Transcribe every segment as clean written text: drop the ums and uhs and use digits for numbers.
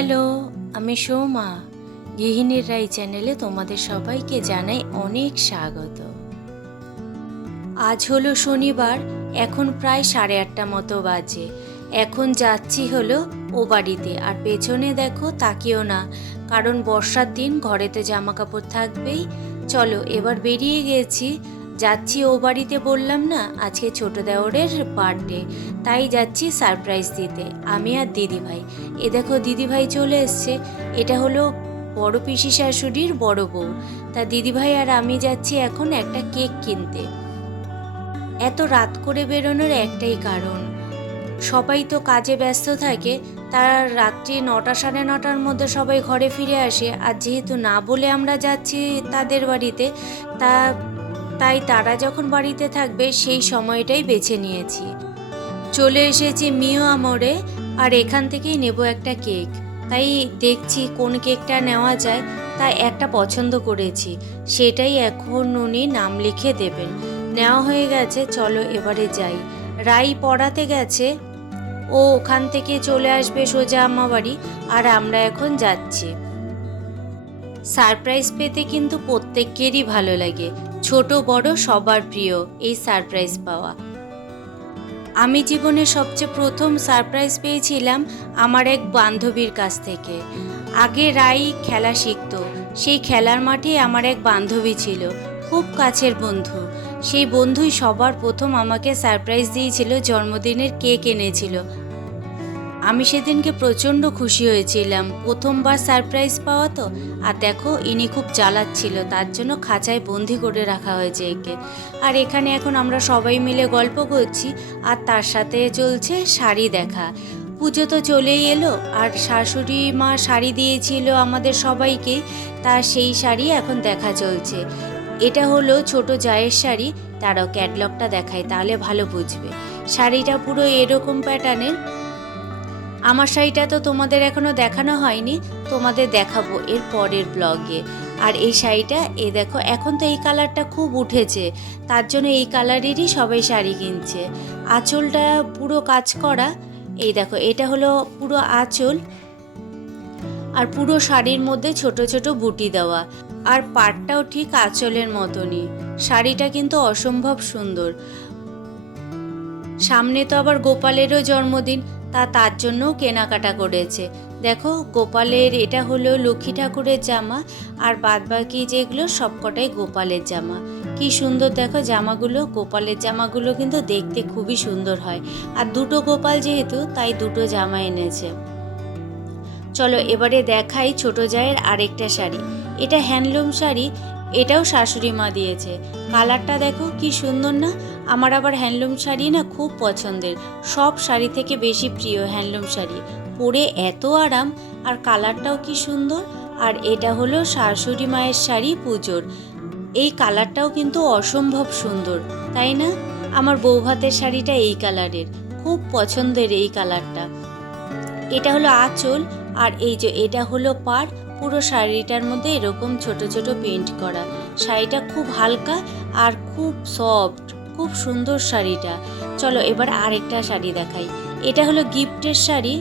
Hello, আমি সৌমা। গৃহিণীর রাই চ্যানেলে তোমাদের সবাইকে জানাই অনেক স্বাগত। আজ হলো শনিবার, এখন প্রায় 8:30 মতো বাজে। এখন যাচ্ছি হলো ও বাড়িতে। আর পেছনে দেখো, তাকিও না, কারণ বর্ষার দিন, ঘরেতে জামা কাপড় থাকবেই। চলো এবার বেরিয়ে গেছি, যাচ্ছি ও বাড়িতে। বললাম না আজকে ছোট দেওরের বার্থডে, তাই যাচ্ছি সারপ্রাইজ দিতে আমি আর দিদিভাই। এ দেখো দিদিভাই চলে এসছে। এটা হলো বড় পিসি শাশুড়ির বড় বউ। তা দিদিভাই আর আমি যাচ্ছি এখন একটা কেক কিনতে। এত রাত করে বেরোনোর একটাই কারণ, সবাই তো কাজে ব্যস্ত থাকে। তার রাত্রি 9টা 9:30টার মধ্যে সবাই ঘরে ফিরে আসে। আর যেহেতু না বলে আমরা যাচ্ছি তাদের বাড়িতে, তা তাই তারা যখন বাড়িতে থাকবে সেই সময়টাই বেছে নিয়েছি। চলে এসেছি মিও আমরে, আর এখান থেকেই নেব একটা কেক। তাই দেখছি কোন কেকটা নেওয়া যায়, তাই একটা পছন্দ করেছি, সেটাই এখন উনি নাম লিখে দেবেন। নেওয়া হয়ে গেছে, চলো এবারে যাই। রাই পড়াতে গেছে, ও ওখান থেকে চলে আসবে সোজা আম্মা বাড়ি, আর আমরা এখন যাচ্ছি। সারপ্রাইজ পেতে কিন্তু প্রত্যেকেরই ভালো লাগে, ছোট বড় সবার প্রিয় এই সারপ্রাইজ পাওয়া। আমি জীবনে সবচেয়ে প্রথম সারপ্রাইজ পেয়েছিলাম আমার এক বান্ধবীর কাছ থেকে। আগে রাই খেলা শিখতো, সেই খেলার মাঠে আমার এক বান্ধবী ছিল, খুব কাছের বন্ধু। সেই বন্ধুই সবার প্রথম আমাকে সারপ্রাইজ দিয়েছিল, জন্মদিনের কেক এনেছিল। আমি সেদিনকে প্রচণ্ড খুশি হয়েছিলাম, প্রথমবার সারপ্রাইজ পাওয়া তো। আর দেখো ইনি খুব জ্বালাচ্ছিল, তার জন্য খাঁচায় বন্দি করে রাখা হয়েছে একে। আর এখানে এখন আমরা সবাই মিলে গল্প করছি, আর তার সাথে চলছে শাড়ি দেখা। পুজো তো চলেই এলো, আর শাশুড়ি মা শাড়ি দিয়েছিল আমাদের সবাইকে, তা সেই শাড়ি এখন দেখা চলছে। এটা হলো ছোট জায়ের শাড়ি, তারাও ক্যাটলগটা দেখায় তাহলে ভালো বুঝবে। শাড়িটা পুরো এরকম প্যাটার্নের। আমার শাড়িটা তো তোমাদের এখনো দেখানো হয়নি, তোমাদের দেখাবো এর পরের ব্লগে। আর এই শাড়িটা দেখো, এখন তো এই কালারটা খুব উঠেছে, তার জন্য এই কালারেরই সবাই শাড়ি কিনছে। আঁচলটা পুরো কাজ করা, এই দেখো এটা হলো পুরো আঁচল, আর পুরো শাড়ির মধ্যে ছোট ছোট বুটি দেওয়া, আর পাড়টাও ঠিক আঁচলের মতনই। শাড়িটা কিন্তু অসম্ভব সুন্দর। সামনে তো আবার গোপালেরও জন্মদিন, তার জন্যও কেনাকাটা করেছে। দেখো গোপালের এটা হলো লক্ষ্মী ঠাকুরের জামা, আর বাদবাকি যেগুলো সবকটাই গোপালের জামা। কি সুন্দর দেখো জামাগুলো, গোপালের জামাগুলো কিন্তু দেখতে খুবই সুন্দর হয়। আর দুটো গোপাল যেহেতু, তাই দুটো জামা এনেছে। চলো এবারে দেখাই ছোট জায়ের আরেকটা শাড়ি। এটা হ্যান্ডলুম শাড়ি, এটাও শাশুড়ি মা দিয়েছে। কালারটা দেখো কি সুন্দর না। আমার আবার হ্যান্ডলুম শাড়ি না খুব পছন্দের, সব শাড়ি থেকে বেশি প্রিয় হ্যান্ডলুম শাড়ি। পরে এত আরাম, আর কালারটাও কি সুন্দর। আর এটা হলো শাশুড়ি মায়ের শাড়ি পুজোর। এই কালারটাও কিন্তু অসম্ভব সুন্দর, তাই না? আমার বৌভাতের শাড়িটা এই কালারের, খুব পছন্দের এই কালারটা। এটা হলো আঁচল, আর এই যে এটা হলো পাড়। পুরো শাড়িটার মধ্যে এরকম ছোট ছোট পেইন্ট করা। শাড়িটা খুব হালকা আর খুব সফট, খুব সুন্দর শাড়িটা। চলো এবার আরেকটা শাড়ি দেখাই। এটা হলো গিফটের শাড়ি,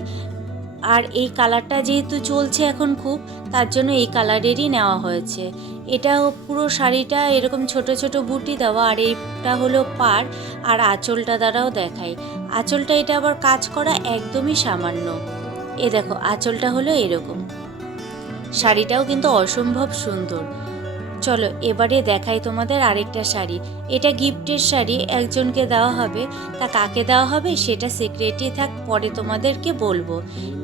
আর এই কালারটা যেহেতু চলছে এখন খুব, তার জন্য এই কালারেরই নেওয়া হয়েছে। এটা পুরো শাড়িটা এরকম ছোট ছোট বুটি দেওয়া, আর এইটা হলো পাড়, আর আঁচলটা দ্বারাও দেখাই। আঁচলটা এটা আবার কাজ করা একদমই সামান্য। এ দেখো আঁচলটা হলো এরকম। শাড়িটাও কিন্তু অসম্ভব সুন্দর। চলো এবারে দেখাই তোমাদের আরেকটা শাড়ি। এটা গিফটের শাড়ি, একজনকে দেওয়া হবে, তা কাকে দেওয়া হবে সেটা সিক্রেটই থাক, পরে তোমাদেরকে বলবো।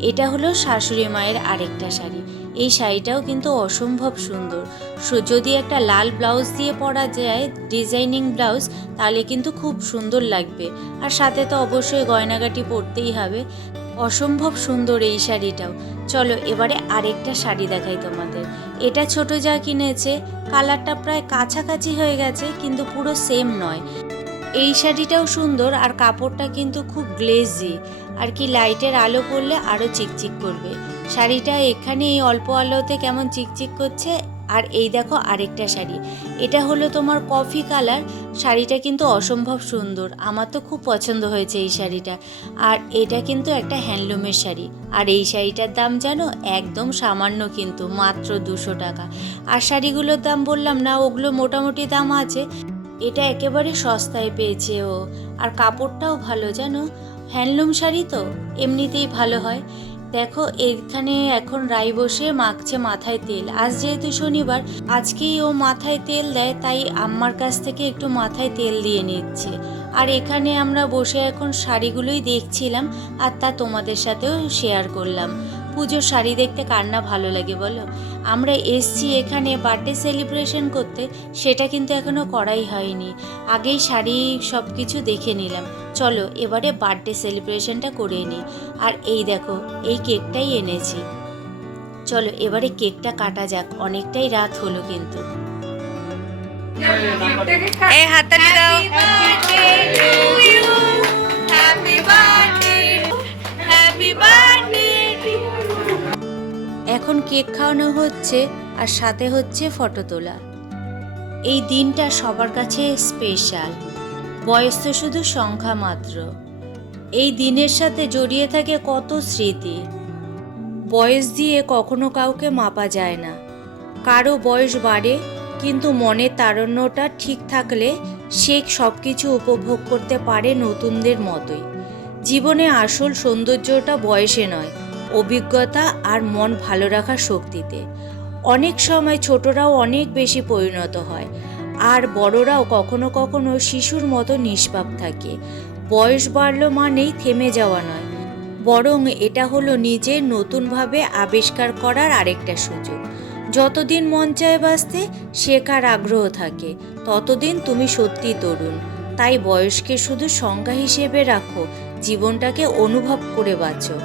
এটা হলো শাশুড়ি মায়ের আরেকটা শাড়ি। এই শাড়িটাও কিন্তু অসম্ভব সুন্দর। যদি একটা লাল ব্লাউজ দিয়ে পরা যায়, ডিজাইনিং ব্লাউজ, তাহলে কিন্তু খুব সুন্দর লাগবে। আর সাথে তো অবশ্যই গয়নাগাটি পরতেই হবে। অসম্ভব সুন্দর এই শাড়িটাও। চলো এবারে আরেকটা শাড়ি দেখাই তোমাদের। এটা ছোট যা কিনেছে, কালারটা প্রায় কাছাকাছি হয়ে গেছে, কিন্তু পুরো সেম নয়। এই শাড়িটাও সুন্দর, আর কাপড়টা কিন্তু খুব গ্লেজি, আর কি লাইটের আলো পড়লে আরও চিকচিক করবে। শাড়িটা এখানে এই অল্প আলোতে কেমন চিকচিক করছে, আর এই দেখো আরেকটা শাড়ি, এটা হলো তোমার কফি কালার। শাড়িটা কিন্তু অসম্ভব সুন্দর, আমার তো খুব পছন্দ হয়েছে এই শাড়িটা। আর এটা কিন্তু একটা হ্যান্ডলুমের শাড়ি, আর এই শাড়িটার দাম জানো একদম সামান্য, কিন্তু মাত্র 200 টাকা। আর শাড়িগুলোর দাম বললাম না, ওগুলো মোটামুটি দাম আছে, এটা একেবারে সস্তায় পেয়েছে ও। আর কাপড়টাও ভালো জানো, হ্যান্ডলুম শাড়ি তো এমনিতেই ভালো হয়। দেখো এখানে এখন রাই বসে মাখছে মাথায় তেল, আজ যেহেতু শনিবার আজকেই ও মাথায় তেল দেয়, তাই আম্মার কাছ থেকে একটু মাথায় তেল দিয়ে নিচ্ছে। আর এখানে আমরা বসে এখন শাড়িগুলোই দেখছিলাম, আর তা তোমাদের সাথেও শেয়ার করলাম। পুজোর শাড়ি দেখতে কার না ভালো লাগে বলো। আমরা এসছি এখানে বার্থডে সেলিব্রেশন করতে, সেটা কিন্তু এখনও করাই হয়নি, আগেই শাড়ি সব কিছু দেখে নিলাম। চলো এবারে বার্থডে সেলিব্রেশনটা করে নিই। আর এই দেখো এই কেকটাই এনেছি, চলো এবারে কেকটা কাটা যাক, অনেকটাই রাত হলো কিন্তু। এই হাততালি দাও। এখন কেক খাওয়ানো হচ্ছে আর সাথে হচ্ছে ফটো তোলা। এই দিনটা সবার কাছে স্পেশাল, বয়স তো শুধু সংখ্যা মাত্র। এই দিনের সাথে জড়িয়ে থাকে কত স্মৃতি। বয়স দিয়ে কখনো কাউকে মাপা যায় না, কারো বয়স বাড়ে কিন্তু মনের তারুণ্যটা ঠিক থাকলে সে সব কিছু উপভোগ করতে পারে নতুনদের মতোই। জীবনে আসল সৌন্দর্যটা বয়সে নয়, অভিজ্ঞতা আর মন ভালো রাখার শক্তিতে। অনেক সময় ছোটরাও অনেক বেশি পরিণত হয়, আর বড়রাও কখনো কখনো শিশুর মতো নিষ্পাপ থাকে। বয়স বাড়লো মানেই থেমে যাওয়া নয়, বরং এটা হলো নিজের নতুনভাবে আবিষ্কার করার আরেকটা সুযোগ। যতদিন মন চায় বাঁচতে, শেখার আগ্রহ থাকে, ততদিন তুমি সত্যি তরুণ। তাই বয়সকে শুধু সংজ্ঞা হিসেবে রাখো, জীবনটাকে অনুভব করে বাঁচো।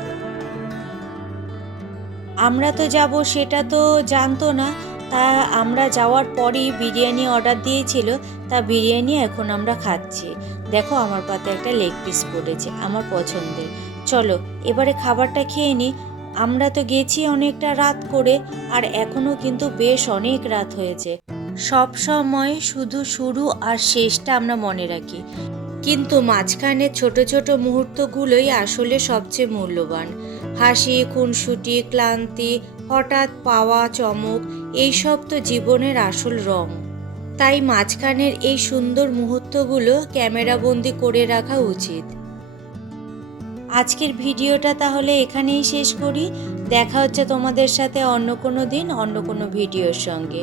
আমরা তো যাব সেটা তো জানতো না, তা আমরা যাওয়ার পরই বিরিয়ানি অর্ডার দিয়েছিল, তা বিরিয়ানি এখন আমরা খাচ্ছি। দেখো আমার পাতে একটা লেগ পিস পড়েছে আমার পছন্দের। চলো এবারে খাবারটা খেয়ে নিই। আমরা তো গেছি অনেকটা রাত করে, আর এখনও কিন্তু বেশ অনেক রাত হয়েছে। সব সময় শুধু শুরু আর শেষটা আমরা মনে রাখি, কিন্তু মাঝখানে ছোট ছোট মুহূর্তগুলোই আসলে সবচেয়ে মূল্যবান। হাসি, খুনসুটি, ক্লান্তি, হঠাৎ পাওয়া চমক, এইসব তো জীবনের আসল রং। তাই মাঝখানের এই সুন্দর মুহূর্তগুলো ক্যামেরাবন্দি করে রাখা উচিত। আজকের ভিডিওটা তাহলে এখানেই শেষ করি, দেখা হচ্ছে তোমাদের সাথে অন্য কোনো দিন অন্য কোনো ভিডিওর সঙ্গে।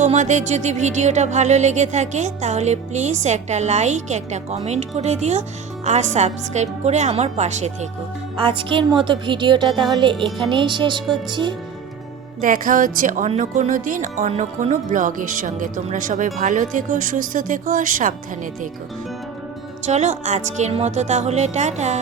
তোমাদের যদি ভিডিওটা ভালো লেগে থাকে তাহলে প্লিজ একটা লাইক, একটা কমেন্ট করে দিও, আর সাবস্ক্রাইব করে আমার পাশে থেকো। আজকের মতো ভিডিওটা তাহলে এখানেই শেষ করছি, দেখা হচ্ছে অন্য কোনো দিন অন্য কোনো ব্লগের সঙ্গে। তোমরা সবাই ভালো থেকো, সুস্থ থেকো আর সাবধানে থেকো। চলো আজকের মতো তাহলে টাটা।